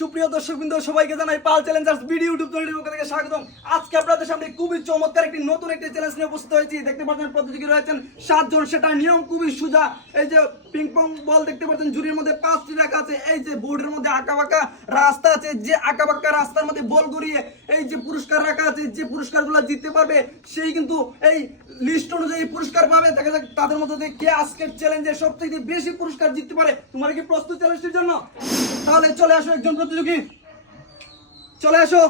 সুপ্রিয় দর্শক বিন্দু সবাইকে জানাই পাল চ্যালেঞ্জার্স ভিডিও ইউটিউব চ্যানেলের পক্ষ থেকে স্বাগতম। আজকে আপনাদের সামনে খুবই চমৎকার একটি নতুন একটি চ্যালেঞ্জ নিয়ে উপস্থিত হয়েছি। দেখতে পাচ্ছেন প্রতিযোগী রয়েছেন সাতজন, সেটা নিয়ম খুবই সোজা। এই যে পিং পং বল দেখতে পাচ্ছেন জুড়ির মধ্যে পাঁচটি রাখা আছে। এই যে বোর্ডের মধ্যে আঁকা বাঁকা রাস্তা আছে, যে আঁকা বাঁকা রাস্তার মধ্যে বল গড়িয়ে এই যে পুরস্কার রাখা আছে, যে পুরস্কারগুলো জিততে পারবে, সেই কিন্তু এই লিস্ট অনুযায়ী পুরস্কার পাবে। দেখা যাক তাদের মধ্যে কে আজকের চ্যালেঞ্জে সব থেকে বেশি পুরস্কার জিততে পারে। তোমার কি প্রস্তুত চ্যালেঞ্জটির জন্য? তাহলে চলে আসো একজন প্রতিযোগী। চলে আসো।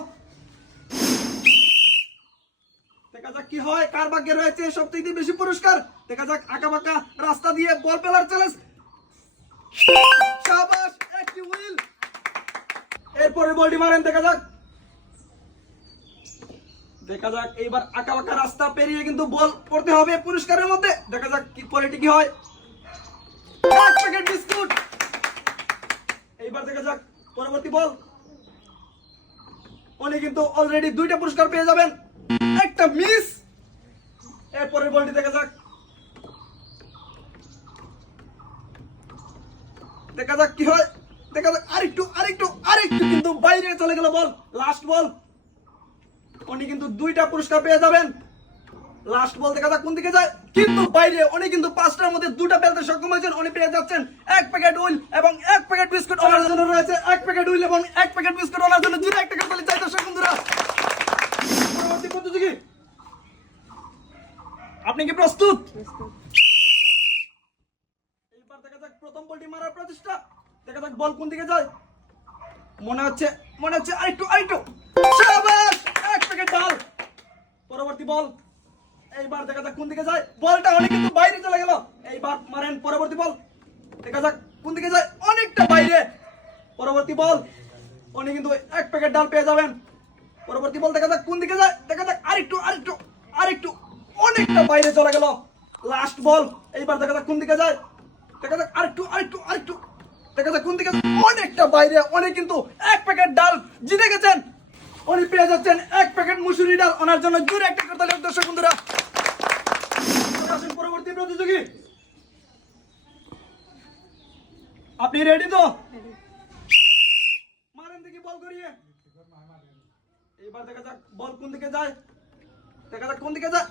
দেখা যাক কি হয়, কার ভাগ্যে রয়েছে সব থেকে বেশি পুরস্কার। দেখা যাক আঁকা বাঁকা রাস্তা দিয়ে বল পেলার চ্যালেঞ্জ এরপরে বলটি মারেন, দেখা যাক। দেখা যাক, এইবার আঁকা বাঁকা রাস্তা পেরিয়ে কিন্তু বল করতে হবে পুরস্কারের মধ্যে। দেখা যাক কি কোয়ালিটি কি হয়। বিস্কুট এইবার দেখা যাক, পরবর্তী বল। উনি কিন্তু অলরেডি দুইটা পুরস্কার পেয়ে যাবেন। একটা মিস এরপরের বলটি দেখা যাক। দেখা যাক কি হয়। দেখা যাক, আরেকটু আরেকটু আরেকটু কিন্তু বাইরে চলে গেল বল লাস্ট বল। উনি কিন্তু দুইটা পুরস্কার পেয়ে যাবেন। লাস্ট বল দেখা যাক কোন দিকে যায়? কিন্তু বাইরে উনি কিন্তু পাঁচটার মধ্যে দুটা পেলতে সক্ষম হয়েছেন। উনি পেয়ে যাচ্ছেন এক প্যাকেট উইল এবং এক প্যাকেট বিস্কুট ওনার জন্য রয়েছে এক প্যাকেট উইল এবং এক প্যাকেট বিস্কুট ওনার জন্য জিরো একটা করে চাই দর্শক বন্ধুরা। পরবর্তী প্রতিযোগী। আপনি কি প্রস্তুত? এইবার দেখা যাক প্রথম বলটি মারার প্রচেষ্টা। দেখা যাক বল কোন দিকে যায়। মনে হচ্ছে মনে হচ্ছে আরেকটু আরেকটু। শাবাশ এক প্যাকেট ডাল। পরবর্তী বল এইবার দেখা যাক কোন দিকে যায়। বলটা অনেক কিন্তু বাইরে চলে গেল। এইবার মারেন পরবর্তী বল। দেখা যাক কোন দিকে যায়। অনেকটা বাইরে। পরবর্তী বল। উনি কিন্তু এক প্যাকেট ডাল পেয়ে যাবেন। পরবর্তী বল, দেখা যাক কোন দিকে যায়। দেখা যাক আরেকটু আরেকটু আরেকটু। অনেকটা বাইরে চলে গেল। লাস্ট বল এইবার দেখা যাক কোন দিকে যায়। দেখা যাক আরেকটু আরেকটু আরেকটু। দেখা যাক কোন দিকে অনেকটা বাইরে। উনি কিন্তু এক প্যাকেট ডাল জিতে গেছেন। উনি পেয়ে যাচ্ছেন এক প্যাকেট মুসুরি ডাল। ওনার জন্য জোরে একটা করতে দর্শক বন্ধুরা। আসুন পরবর্তী প্রতিযোগী আপনি রেডি তো মারেন দেখি বল করিয়ে এইবার দেখা যাক বল কোন দিকে যায় দেখা যাক কোন দিকে যায়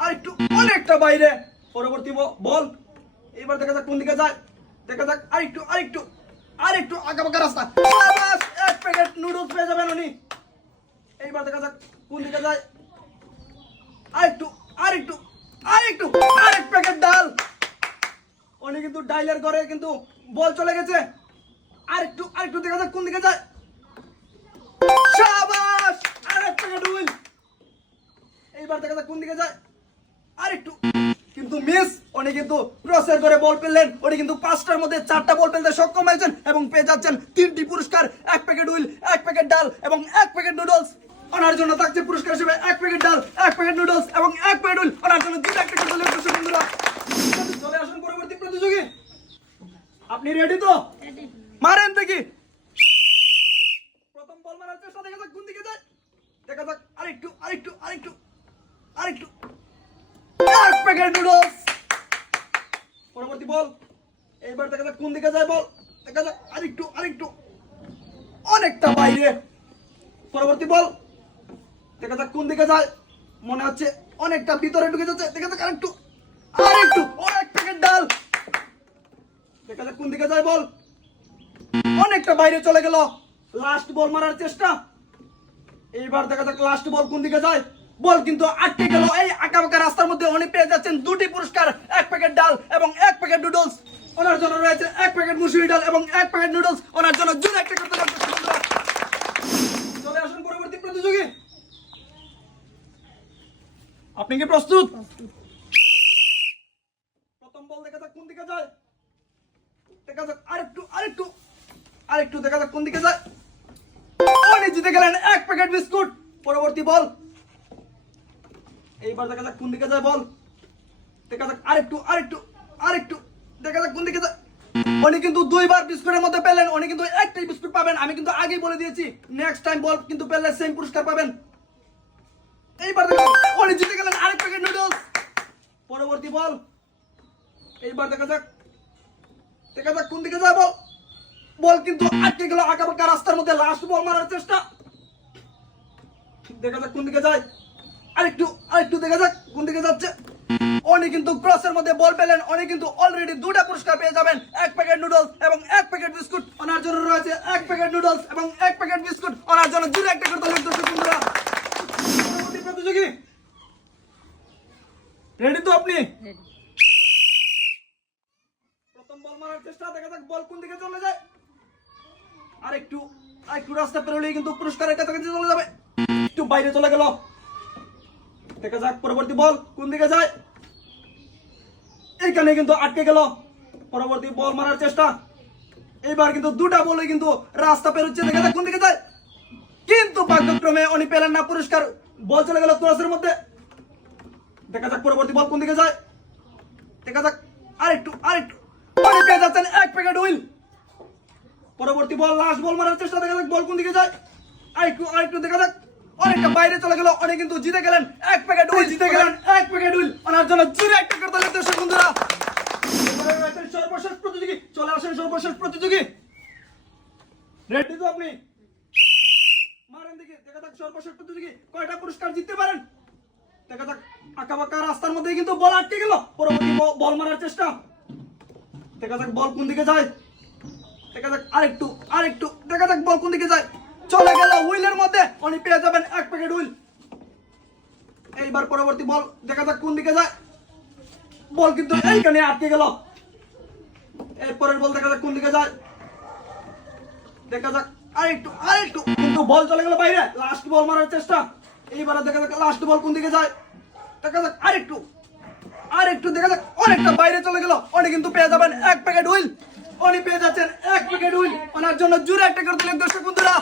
আর একটু অনেকটা বাইরে পরবর্তী ব- বল এইবার দেখা যাক কোন দিকে যায় দেখা যাক আর একটু আর একটু আর একটু আঁকা বাঁকা রাস্তা শাবাশ, এক প্যাকেট নুডলস পেয়ে যাবেন উনি এইবার দেখা যাক কোন দিকে যায় আর একটু আর একটু ডাইলের ঘরে কিন্তু বল চলে গেছে। আর একটু আর একটু দেখা যাক কোন দিকে যায়? শাবাশ আর এক প্যাকেট উইল এইবার দেখা যাক কোন দিকে যায়? আর একটু কিন্তু মিস উনি কিন্তু ক্রসের করে বল পেলেন। উনি কিন্তু পাঁচটার মধ্যে চারটা বল পেলতে সক্ষম হয়েছেন এবং পেয়ে যাচ্ছেন তিনটি পুরস্কার, এক প্যাকেট উইল এক প্যাকেট ডাল এবং এক প্যাকেট নুডলস ওনার জন্য থাকছে পুরস্কার হিসেবে এক প্যাকেট ডাল, এক প্যাকেট নুডলস এবং এক প্যাকেট উইল ওনার জন্য দুটো একটা করে বন্ধুরা। চলে আসুন পরবর্তী প্রতিযোগী। আপনি রেডি তো? মারেন দেখি। প্রথম বল মারার চেষ্টা দেখা যাক কোন দিকে যায়। দেখা যাক আরেকটু আরেকটু আরেকটু আরেকটু। এক প্যাকেট নুডলস পরবর্তী বল এইবার দেখা যাক কোন দিকে যায় বল দেখা যাক আরেকটু আরেকটু। অনেকটা বাইরে। পরবর্তী বল দেখা যাক কোন দিকে যায়। মনে হচ্ছে অনেকটা ভিতরে ঢুকে যাচ্ছে। দেখা যাক আরেকটু আরেকটু। দেখা কোন দিকে যায় বল? অনেকটা বাইরে চলে গেল। লাস্ট বল মারার চেষ্টা। এইবার দেখা যাক লাস্ট বল কোন দিকে যায়। বল কিন্তু আটকে গেল। এই আঁকা বাঁকা রাস্তার মধ্যে উনি পেয়ে যাচ্ছেন। দুটি পুরস্কার, এক প্যাকেট ডাল এবং এক প্যাকেট নুডলস ওনার জন্য রয়েছে এক প্যাকেট মুসুরি ডাল এবং এক প্যাকেট নুডলস ওনার জন্য একটা করতে চলে আসুন পরবর্তী প্রতিযোগী। আপনি কি প্রস্তুত? প্রথম বল দেখা যাক কোন দিকে যায়। আরেকটু দেখা যাক কোন দিকে যায়। উনি জিতে গেলেন, এক প্যাকেট বিস্কুট। পরবর্তী বল। এইবার দেখা যাক কোন দিকে যায় বল। দেখা যাক, আরেকটু আরেকটু আরেকটু, দেখা যাক কোন দিকে যায়। উনি কিন্তু দুইবার বিস্কুটের মধ্যে পেলেন, উনি কিন্তু একটাই বিস্কুট পাবেন। আমি কিন্তু আগেই বলে দিয়েছি নেক্সট টাইম বল কিন্তু পেলে সেম পুরস্কার পাবেন। এইবার উনি জিতে গেলেন আরেক প্যাকেট নুডলস পরবর্তী বল। এইবার দেখা যাক দেখা যাক কোন দিকে যায় বল কিন্তু আটকে গেল আঁকা বাঁকা রাস্তার মধ্যে লাস্ট বল মারার চেষ্টা। দেখা যাক কোন দিকে যায়। আরেকটু আরেকটু দেখা যাক কোন দিকে যাচ্ছে। উনি কিন্তু ক্রসের মধ্যে বল পেলেন। উনি কিন্তু অলরেডি দুটা পুরস্কার পেয়ে যাবেন। এক প্যাকেট নুডলস এবং এক প্যাকেট বিস্কুট ওনার জন্য রয়েছে। এক প্যাকেট নুডলস এবং এক প্যাকেট বিস্কুট ওনার জন্য দূরে একটা করতে দর্শক বন্ধুরা। প্রতিযোগী। রেডি তো আপনি প্রথম বল মারার চেষ্টা দেখা যাক বল কোন দিকে চলে যায় আর একটু বল কিন্তু রাস্তা পেরোচ্ছে। কোন দিকে যায়। কিন্তু ভাগ্যক্রমে উনি পেলেন না, পুরস্কার। বল চলে গেল ক্রসের মধ্যে। দেখা যাক পরবর্তী বল কোন দিকে যায়। দেখা যাক, আরেকটু আরেকটু। যাচ্ছেন এক প্যাকেট হুইল পরবর্তী বল লাস্ট বল মারার চেষ্টা দেখা যাক বল কোন দিকে যায়। আরেকটু আরেকটু দেখা যাক। অনেকটা বাইরে চলে গেল, অনেক কিন্তু জিতে গেলেন। এক প্যাকেট হুইল জিতে গেলেন, এক প্যাকেট হুইল ওনার জন্য জিরো একটা করতে হবে দর্শক বন্ধুরা। সর্বশেষ প্রতিযোগী, চলে আসেন সর্বশেষ প্রতিযোগী। রেডি তো আপনি? মারেন দেখি, দেখা যাক সর্বশেষ প্রতিযোগী কয়টা পুরস্কার জিততে পারেন। দেখা যাক আঁকা বাঁকা রাস্তার মধ্যে কিন্তু বল আটকে গেল। পরবর্তী বল মারার চেষ্টা। দেখা যাক বল কোন দিকে যায়। দেখা যাক, আরেকটু আরেকটু, দেখা যাক বল কোন দিকে যায়। চলে গেল হুইলের মধ্যে। উনি পেয়ে যাবেন এক প্যাকেট হুইল। এইবার পরবর্তী বল, দেখা যাক কোন দিকে যায়। বল কিন্তু এইখানে আটকে গেল। এরপরের বল দেখা যাক কোন দিকে যায়। দেখা যাক, আরেকটু আরেকটু, কিন্তু বল চলে গেল বাইরে। লাস্ট বল মারার চেষ্টা। এইবার দেখা যাক লাস্ট বল কোন দিকে যায়। দেখা যাক, আরেকটু আরেকটু, দেখা যাক। অনেকটা বাইরে চলে গেল। উনি কিন্তু পেয়ে যাবেন এক প্যাকেট হুইল। উনি পেয়ে যাচ্ছেন এক প্যাকেট উইল ওনার জন্য জোরে একটা করে দিলেন দর্শক বন্ধুরা।